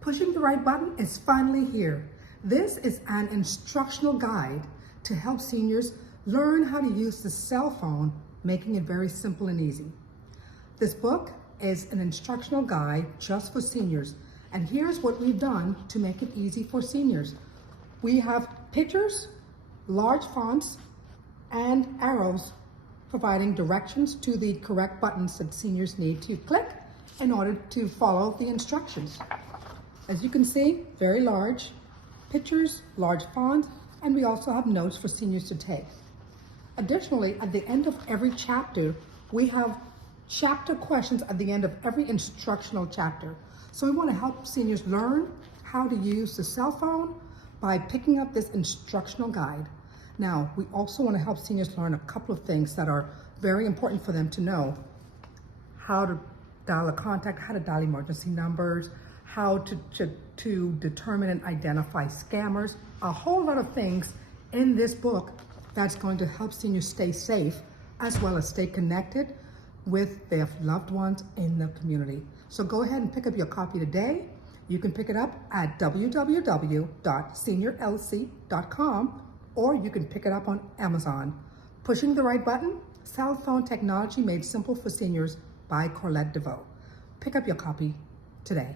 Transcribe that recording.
Pushing the right button is finally here. This is an instructional guide to help seniors learn how to use the cell phone, making it very simple and easy. This book is an instructional guide just for seniors, and here's what we've done to make it easy for seniors. We have pictures, large fonts, and arrows providing directions to the correct buttons that seniors need to click in order to follow the instructions. As you can see, very large pictures, large font, and we also have notes for seniors to take. Additionally, at the end of every chapter, we have chapter questions at the end of every instructional chapter. So we want to help seniors learn how to use the cell phone by picking up this instructional guide. Now, we also want to help seniors learn a couple of things that are very important for them to know. How to dial a contact, how to dial emergency numbers, how to determine and identify scammers, a whole lot of things in this book that's going to help seniors stay safe as well as stay connected with their loved ones in the community. So go ahead and pick up your copy today. You can pick it up at www.seniorlc.com, or you can pick it up on Amazon. Pushing the Right Button, Cell Phone Technology Made Simple for Seniors by Corlette Deveaux. Pick up your copy today.